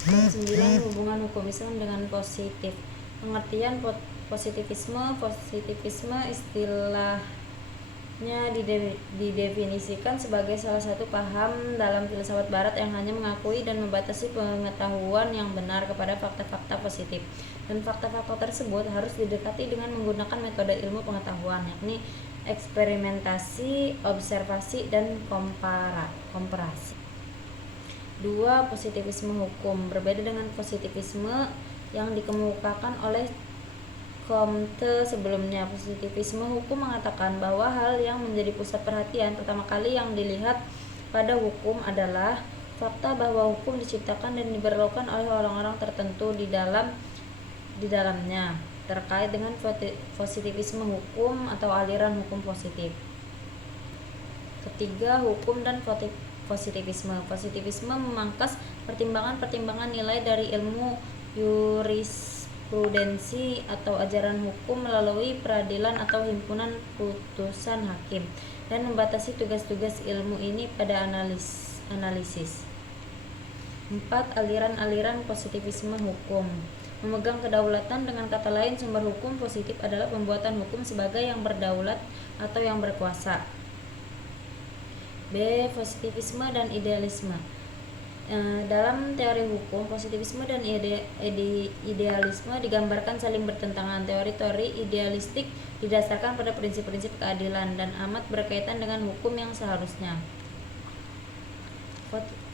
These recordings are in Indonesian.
Bab 9. Hubungan hukum Islam dengan positif. Pengertian positivisme. Positivisme istilahnya didefinisikan sebagai salah satu paham dalam filsafat barat yang hanya mengakui dan membatasi pengetahuan yang benar kepada fakta-fakta positif, dan fakta-fakta tersebut harus didekati dengan menggunakan metode ilmu pengetahuan, yakni eksperimentasi, observasi, dan komparasi. 2. Positivisme hukum. Berbeda dengan positivisme yang dikemukakan oleh Comte sebelumnya, positivisme hukum mengatakan bahwa hal yang menjadi pusat perhatian pertama kali yang dilihat pada hukum adalah fakta bahwa hukum diciptakan dan diberlakukan oleh orang-orang tertentu di dalamnya. Terkait dengan positivisme hukum atau aliran hukum positif. Ketiga, hukum dan positivisme. Positivisme memangkas pertimbangan-pertimbangan nilai dari ilmu jurisprudensi atau ajaran hukum melalui peradilan atau himpunan putusan hakim, dan membatasi tugas-tugas ilmu ini pada analisis. 4. Aliran-aliran positivisme hukum. Memegang kedaulatan, dengan kata lain sumber hukum positif adalah pembuatan hukum sebagai yang berdaulat atau yang berkuasa. B. Positivisme dan idealisme. Dalam teori hukum, positivisme dan idealisme digambarkan saling bertentangan. Teori-teori idealistik didasarkan pada prinsip-prinsip keadilan dan amat berkaitan dengan hukum yang seharusnya.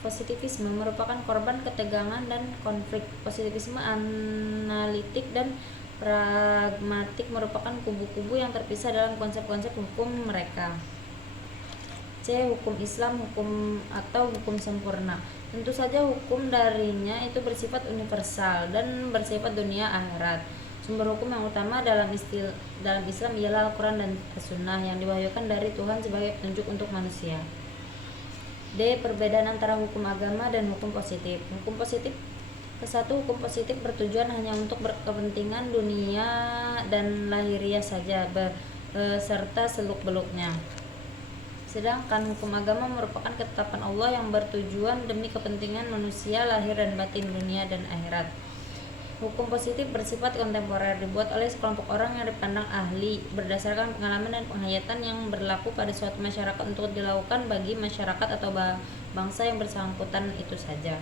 Positivisme merupakan korban ketegangan dan konflik. Positivisme analitik dan pragmatik merupakan kubu-kubu yang terpisah dalam konsep-konsep hukum mereka. C. Hukum Islam, hukum atau hukum sempurna. Tentu saja hukum darinya itu bersifat universal dan bersifat dunia akhirat. Sumber hukum yang utama dalam Islam ialah Al-Quran dan As-Sunnah yang diwahyukan dari Tuhan sebagai petunjuk untuk manusia. D. Perbedaan antara hukum agama dan hukum positif. Hukum positif. Kesatu, hukum positif bertujuan hanya untuk berkepentingan dunia dan lahiriah saja, beserta seluk-beluknya. Sedangkan hukum agama merupakan ketetapan Allah yang bertujuan demi kepentingan manusia lahir dan batin, dunia dan akhirat. Hukum positif bersifat kontemporer, dibuat oleh sekelompok orang yang dipandang ahli berdasarkan pengalaman dan penghayatan yang berlaku pada suatu masyarakat untuk dilakukan bagi masyarakat atau bangsa yang bersangkutan itu saja.